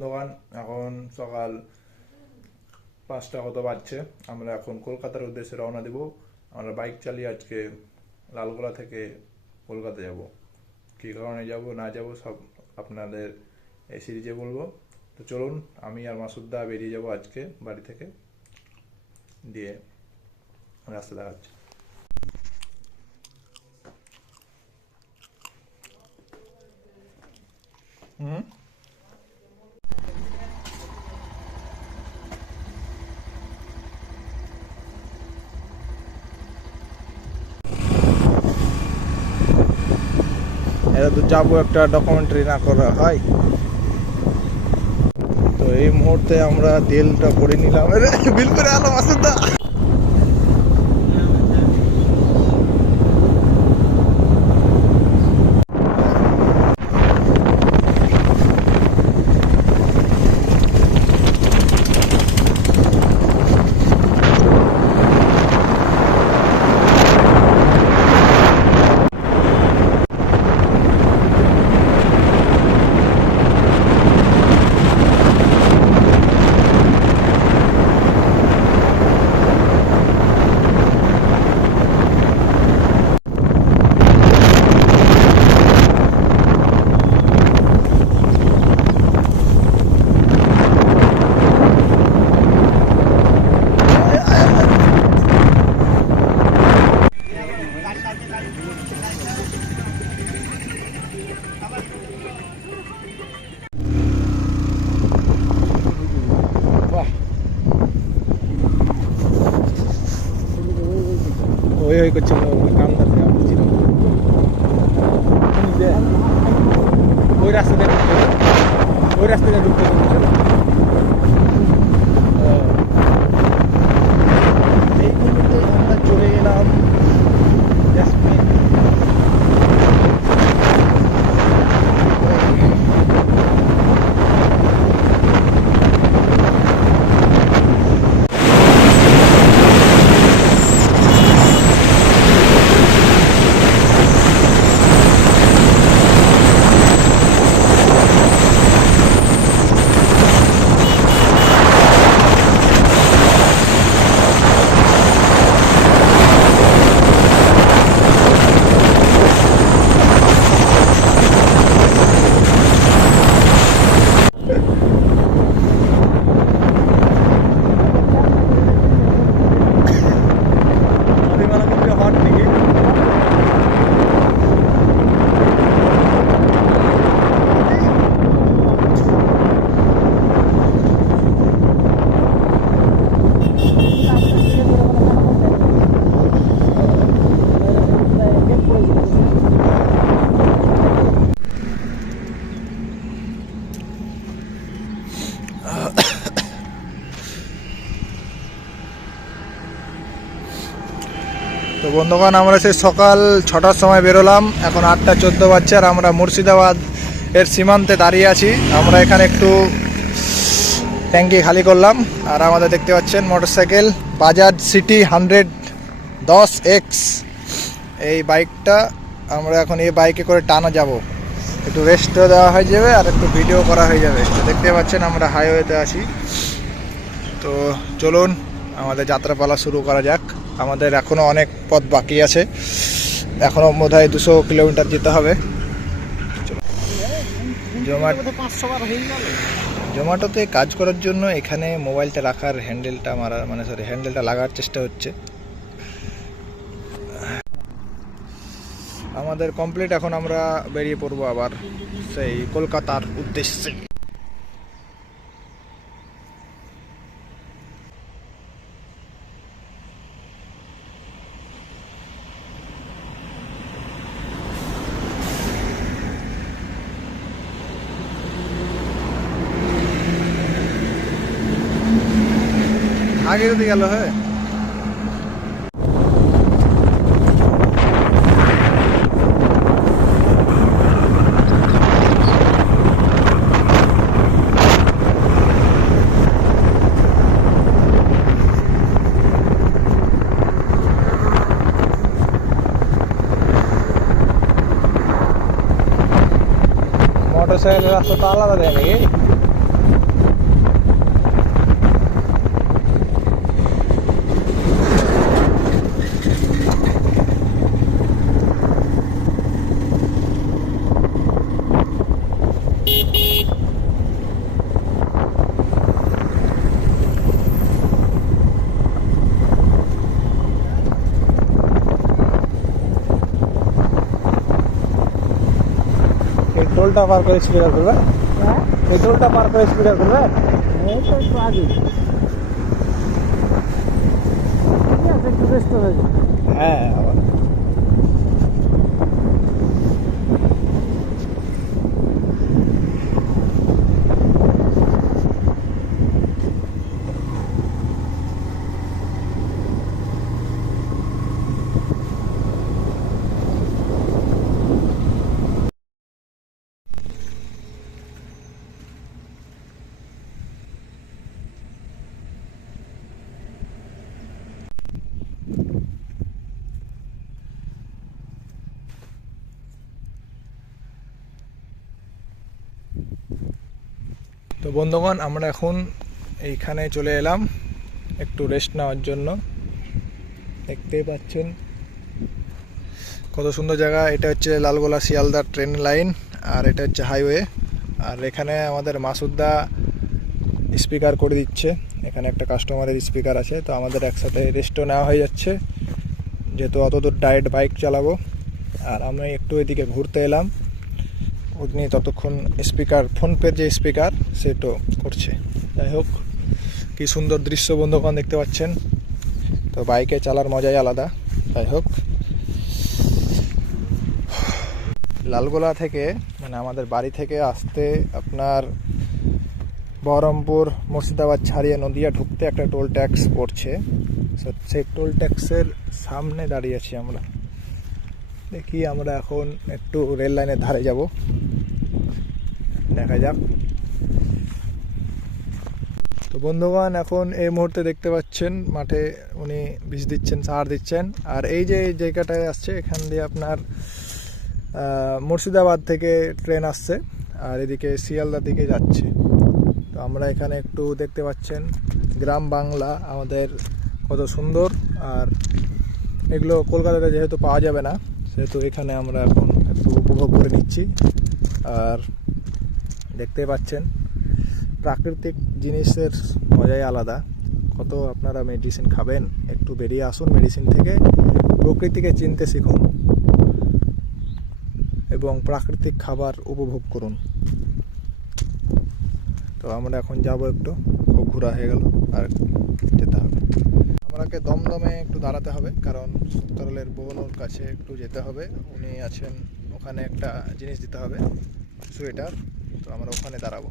দোকান এখন সকাল পাঁচটা কত বাজছে, আমরা এখন কলকাতার উদ্দেশ্যে রওনা দেব। আমরা বাইক চালিয়ে আজকে লালগোলা থেকে কলকাতা যাব। কী কারণে যাব, না যাব, সব আপনাদের এই সিরিজে বলব। তো চলুন, আমি আর মাসুদ্দা বেরিয়ে যাব আজকে বাড়ি থেকে। দিয়ে রাস্তা দেখাচ্ছি। হুম? যাব একটা ডকুমেন্টারি না করা হয়। তো এই মুহূর্তে আমরা তেলটা করে নিলাম। বিল করে আলো, মাসুদা! ওই করছিল কাম করতে আমি ছিলাম ওই রাস্তা দিয়ে ঢুকতে হবে। ওই রাস্তা দিয়ে ঢুকতে এই মুহূর্তে আমরা চলে এলাম নদীমালা কিন্তু হট নাকি তো বন্ধুগণ, আমরা সেই সকাল ছটার সময় বেরোলাম। এখন আটটা চোদ্দ বাজছে আর আমরা মুর্শিদাবাদ এর সীমান্তে দাঁড়িয়ে আছি। আমরা এখানে একটু ট্যাঙ্কি খালি করলাম। আর আমাদের দেখতে পাচ্ছেন মোটরসাইকেল, বাজাজ সিটি হান্ড্রেড দশ এক্স। এই বাইকটা আমরা এখন এই বাইকে করে টানা যাব। একটু রেস্টও দেওয়া হয়ে যাবে আর একটু ভিডিও করা হয়ে যাবে। দেখতে পাচ্ছেন আমরা হাইওয়েতে আছি। তো চলুন, আমাদের যাত্রাপালা শুরু করা যাক। আমাদের এখনও অনেক পথ বাকি আছে। এখনও বোধ হয় দুশো কিলোমিটার যেতে হবে। জোম্যাটো জোম্যাটোতে কাজ করার জন্য এখানে মোবাইলটা রাখার হ্যান্ডেলটা মারার মানে সরি হ্যান্ডেলটা লাগার চেষ্টা হচ্ছে। আমাদের কমপ্লিট এখন আমরা বেরিয়ে পড়ব আবার সেই কলকাতার উদ্দেশ্যে। আগে যদি গেল হ্যাঁ। মোটরসাইকেলের রাস্তা তো আলাদা দেয় নাকি? টোলটা পার করে স্পিকার করবে। হ্যাঁ? এই টোলটা পার করে স্পিকার করবে? হয়ে বন্ধুগণ, আমরা এখন এইখানে চলে এলাম একটু রেস্ট নেওয়ার জন্য। দেখতেই পাচ্ছেন কত সুন্দর জায়গা। এটা হচ্ছে লালগোলা শিয়ালদা ট্রেন লাইন আর এটা হচ্ছে হাইওয়ে আর এখানে আমাদের মাসুদ্দা স্পিকার করে দিচ্ছে। এখানে একটা কাস্টমারের স্পিকার আছে। তো আমাদের একসাথে রেস্টও নেওয়া হয়ে যাচ্ছে। যেহেতু অত দূর ডায়েট বাইক চালাবো। আর আমি একটু এদিকে ঘুরতে এলাম। উনি ততক্ষণ স্পিকার ফোনপের যে স্পিকার সেটাও করছে। যাই হোক, কি সুন্দর দৃশ্য বন্ধুগণ দেখতে পাচ্ছেন। তো বাইকে চালার মজাই আলাদা। যাই হোক, লালগোলা থেকে মানে আমাদের বাড়ি থেকে আসতে আপনার বহরমপুর মুর্শিদাবাদ ছাড়িয়ে নদিয়া ঢুকতে একটা টোল ট্যাক্স পড়ছে। সেই টোল ট্যাক্সের সামনে দাঁড়িয়ে আছি আমরা। দেখি আমরা এখন একটু রেল লাইনের ধারে যাব। দেখা যাক। তো বন্ধুগণ, এখন এই মুহূর্তে দেখতে পাচ্ছেন, মাঠে উনি বিষ দিচ্ছেন, সার দিচ্ছেন। আর এই যে জায়গাটায় আসছে, এখান দিয়ে আপনার মুর্শিদাবাদ থেকে ট্রেন আসছে, আর এদিকে শিয়ালদার দিকে যাচ্ছে। তো আমরা এখানে একটু দেখতে পাচ্ছেন, গ্রাম বাংলা, আমাদের কত সুন্দর। আর এগুলো কলকাতাতে যেহেতু পাওয়া যাবে না, সেহেতু এখানে আমরা এখন একটু উপভোগ করে নিচ্ছি। আর দেখতে পাচ্ছেন। প্রাকৃতিক জিনিসের মজাই আলাদা। কত আপনারা মেডিসিন খাবেন, একটু বেরিয়ে আসুন মেডিসিন থেকে। প্রকৃতিকে চিনতে শিখুন এবং প্রাকৃতিক খাবার উপভোগ করুন। তো আমরা এখন যাব একটু, খুব ঘোরা হয়ে গেল, আর যেতে হবে। আমাকে দমদমে একটু দাঁড়াতে হবে, কারণ সুতরলের বোনুর কাছে একটু যেতে হবে। উনি আছেন, ওখানে একটা জিনিস দিতে হবে, সোয়েটার। আমরা ওখানে দাঁড়াবো।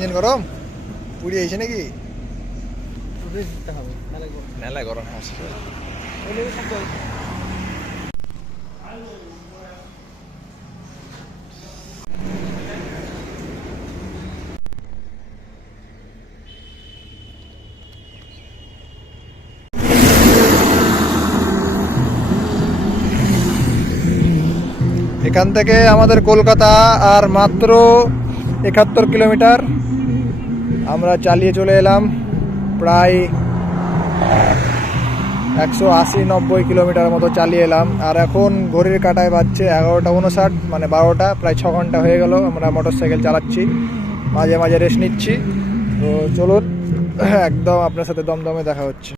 ইঞ্জিন গরম? পুড়িয়ে আইছে নাকি? টুরেস দিতে হবে তাহলে মেলা গরম আছে। এখান থেকে আমাদের কলকাতা আর মাত্র একাত্তর কিলোমিটার। আমরা চালিয়ে চলে এলাম প্রায় একশো আশি নব্বই কিলোমিটার মতো চালিয়ে এলাম। আর এখন ঘড়ির কাটায় বাজছে এগারোটা উনষাট মানে বারোটা, প্রায় ছ ঘণ্টা হয়ে গেল। আমরা মোটর সাইকেল চালাচ্ছি, মাঝে মাঝে রেস্ট নিচ্ছি। তো চলুন, একদম আপনার সাথে দমদমে দেখা হচ্ছে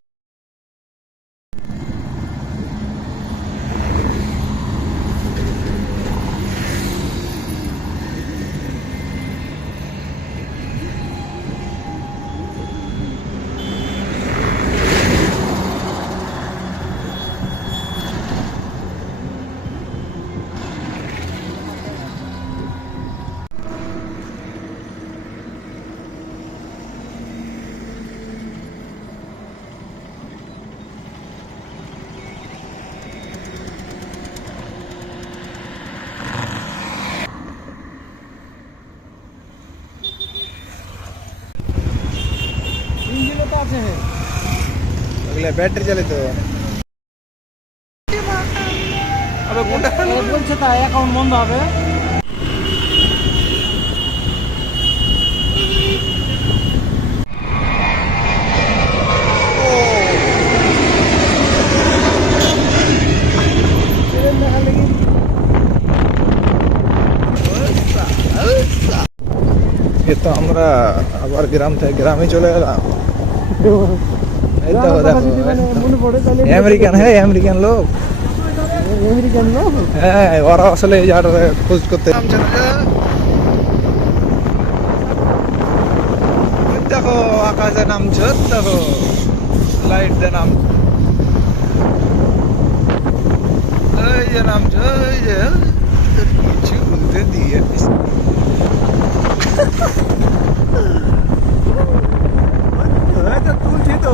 ইঞ্জিনও তো আছে ওগুলো ব্যাটারি চালিত আবে কোনটা এ বলছে তাই অ্যাকাউন্ট বন্ধ হবে ট্রেন দেখার লেগে এ তো আমরা আবার গ্রাম থেকে গ্রামে চলে এলাম এই তো দেখো মানে মনে পড়ে তাহলে আমেরিকান হ্যাঁ আমেরিকান লোক আমেরিকান লোক হ্যাঁ ওরা আসলে যার খোঁজ করতে দেখো আকাশে নামছে দেখো লাইট দিয়ে নাম এই যে নামছে এই যে কিছু উল্টে দিয়ে দিছে। এই তো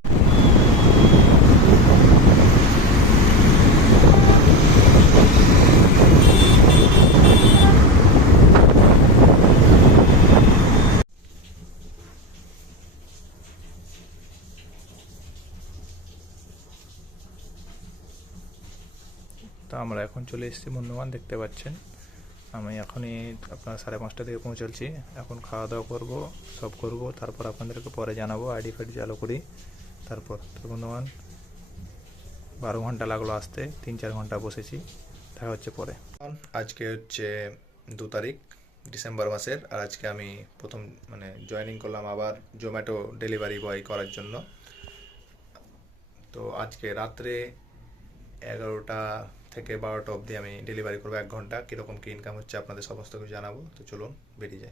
চলে এসেছি বন্ধুবান দেখতে পাচ্ছেন। আমি এখনই আপনার সাড়ে পাঁচটা থেকে পৌঁছাচ্ছি। এখন খাওয়া দাওয়া করব, সব করব, তারপর আপনাদেরকে পরে জানাব, আইডি ফাইডি চালু করি, তারপর। তো বন্ধুবান বারো ঘণ্টা লাগল আসতে, তিন চার ঘণ্টা বসেছি, দেখা হচ্ছে পরে। আজকে হচ্ছে দু তারিখ, ডিসেম্বর মাসের, আর আজকে আমি প্রথম মানে জয়েনিং করলাম আবার জোম্যাটো ডেলিভারি বয় করার জন্য। তো আজকে রাত্রে এগারোটা থেকে বারোটা অবধি আমি ডেলিভারি করব এক ঘণ্টা। কীরকম কী ইনকাম হচ্ছে আপনাদের সমস্ত কিছু জানাব। তো চলুন, বেরিয়ে যাই।